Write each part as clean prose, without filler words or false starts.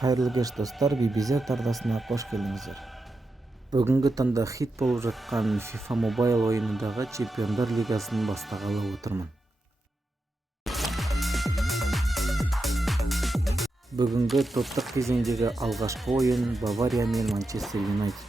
Қайырлы кеш достар, BBC тардасына қош келдіңіздер. Бүгінгі таңда хит болып жатқан FIFA Mobile ойынындағы Чемпиондар Лигасын бастағалы отырмын. Бүгінгі топтық кезеңдегі алғашқы ойын Бавария мен Манчестер Юнайтед.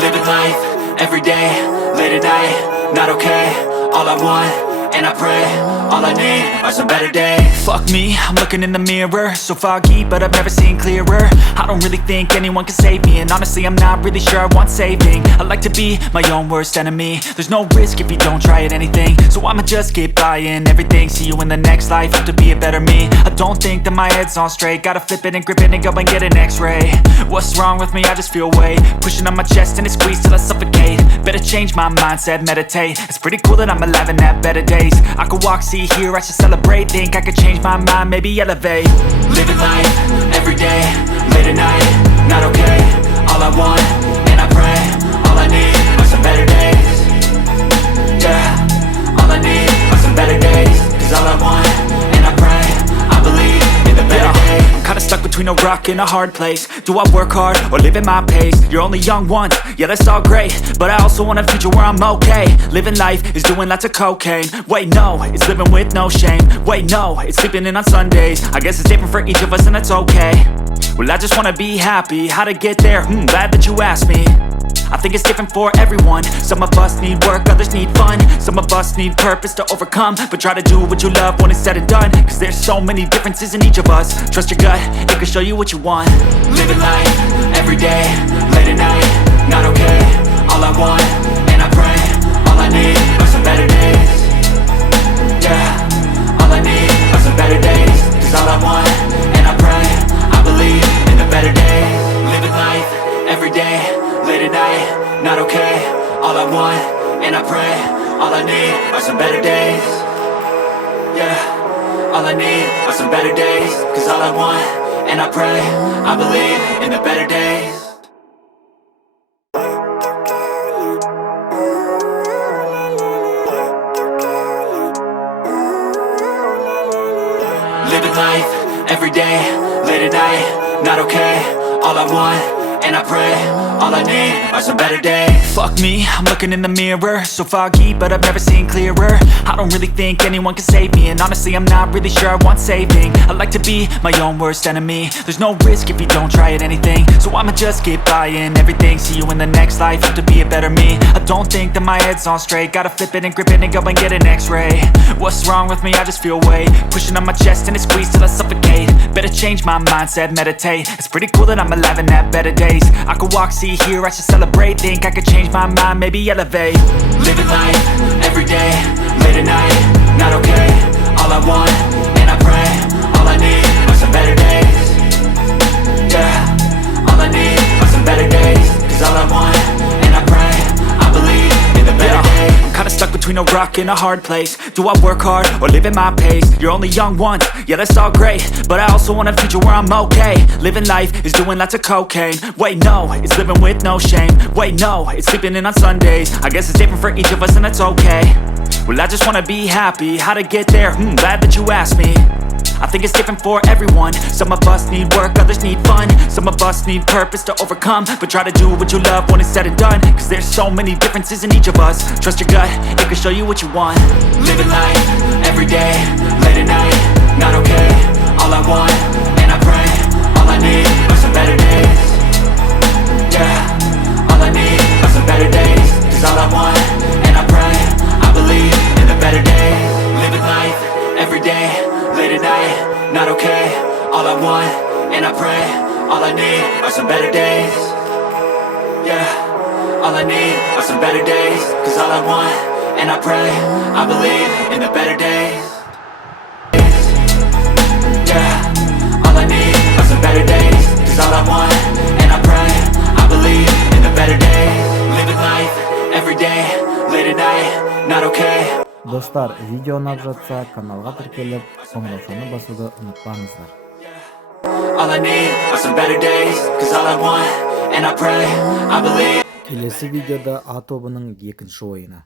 Living life, every day, late at night, not okay. All I want, and I pray, all I need are some better days. Fuck me, I'm looking in the mirror, so foggy, but I've never seen clearer. I don't really think anyone can save me, and honestly I'm not really sure I want saving. I like to be my own worst enemy. There's no risk if you don't try at anything, so I'ma just keep buying everything. See you in the next life, have to be a better me. I don't think that my head's on straight, gotta flip it and grip it and go and get an x-ray. What's wrong with me? I just feel weight pushing on my chest and it squeezes till I suffocate. Better change my mindset, meditate. It's pretty cool that I'm alive and have better days. I could walk, see, hear, I should celebrate. Think I could change my mind, maybe elevate. Living life, every day, late at night, not okay. All I want, and I pray, all I need are some better days. Yeah, all I need are some better days. Cause all I want, and I pray, I believe in the better days. I'm kinda stuck between a rock and a hard place. Do I work hard or live at my pace? You're only young once, yeah that's all great, but I also want a future where I'm okay. Living life is doing lots of cocaine. Wait no, it's living with no shame. Wait no, it's sleeping in on Sundays. I guess it's different for each of us and that's okay. Well I just wanna be happy, how to get there? Glad that you asked me. I think it's different for everyone. Some of us need work, others need fun. Some of us need purpose to overcome. But try to do what you love when it's said and done. Cause there's so many differences in each of us. Trust your gut, it can show you what you want. Living life, every day, late at night, not okay. All I want, and I pray, all I need are some better days. Yeah, all I need are some better days. Cause all I want, and I pray, I believe in the better days. Living life, every day, late at night, not okay. All I want, and I pray, all I need are some better days. Yeah, all I need are some better days. Cause all I want, and I pray, I believe in the better days. Living life, every day, late at night, not okay. All I want, and I pray, all I need are some better days. Fuck me, I'm looking in the mirror, so foggy, but I've never seen clearer. I don't really think anyone can save me, and honestly I'm not really sure I want saving. I like to be my own worst enemy. There's no risk if you don't try at anything, so I'ma just keep buying everything. See you in the next life, have to be a better me. I don't think that my head's on straight, gotta flip it and grip it and go and get an x-ray. What's wrong with me? I just feel weight pushing on my chest and it squeezes till I suffocate. Better change my mindset, meditate. It's pretty cool that I'm alive and have better days. I could walk, see, hear, I should celebrate. Think I could change my mind, maybe elevate. Living life, every day, late at night, not okay. All I want, and I pray, all I need are some better days. Yeah, all I need are some better days. Cause all I want, and I pray, I believe in the better days. I'm kinda stuck between a rock and a hard place. Do I work hard or live at my pace? You're only young once, yeah that's all great, but I also want a future where I'm okay. Living life is doing lots of cocaine. Wait no, it's living with no shame. Wait no, it's sleeping in on Sundays. I guess it's different for each of us and that's okay. Well I just wanna be happy, how to get there? Glad that you asked me. I think it's different for everyone. Some of us need work, others need fun. Some of us need purpose to overcome. But try to do what you love when it's said and done. Cause there's so many differences in each of us. Trust your gut, it can show you what you want. Living life, every day, late at night, not okay. All I want, and I pray, all I need are some better days. Yeah, all I need are some better days. Cause all I want, and I pray, I believe in the better days. Living life, every day, late at night, not okay. All I want, and I pray, all I need are some better days. Yeah, all I need are some better days. Cause all I want, and I pray, I believe in the better days. Yeah, all I need are some better days. Cause all I want, and I pray, I believe in the better days. Living life, every day, late at night, not okay. Достар, видео ұнап жатса каналға тіркеліп, қоңыраушаны басуды ұмытпаңыздар. All I need are some better days. Cause all I want, and I pray, I believe. Келесі видеода А тобының екінші ойыны.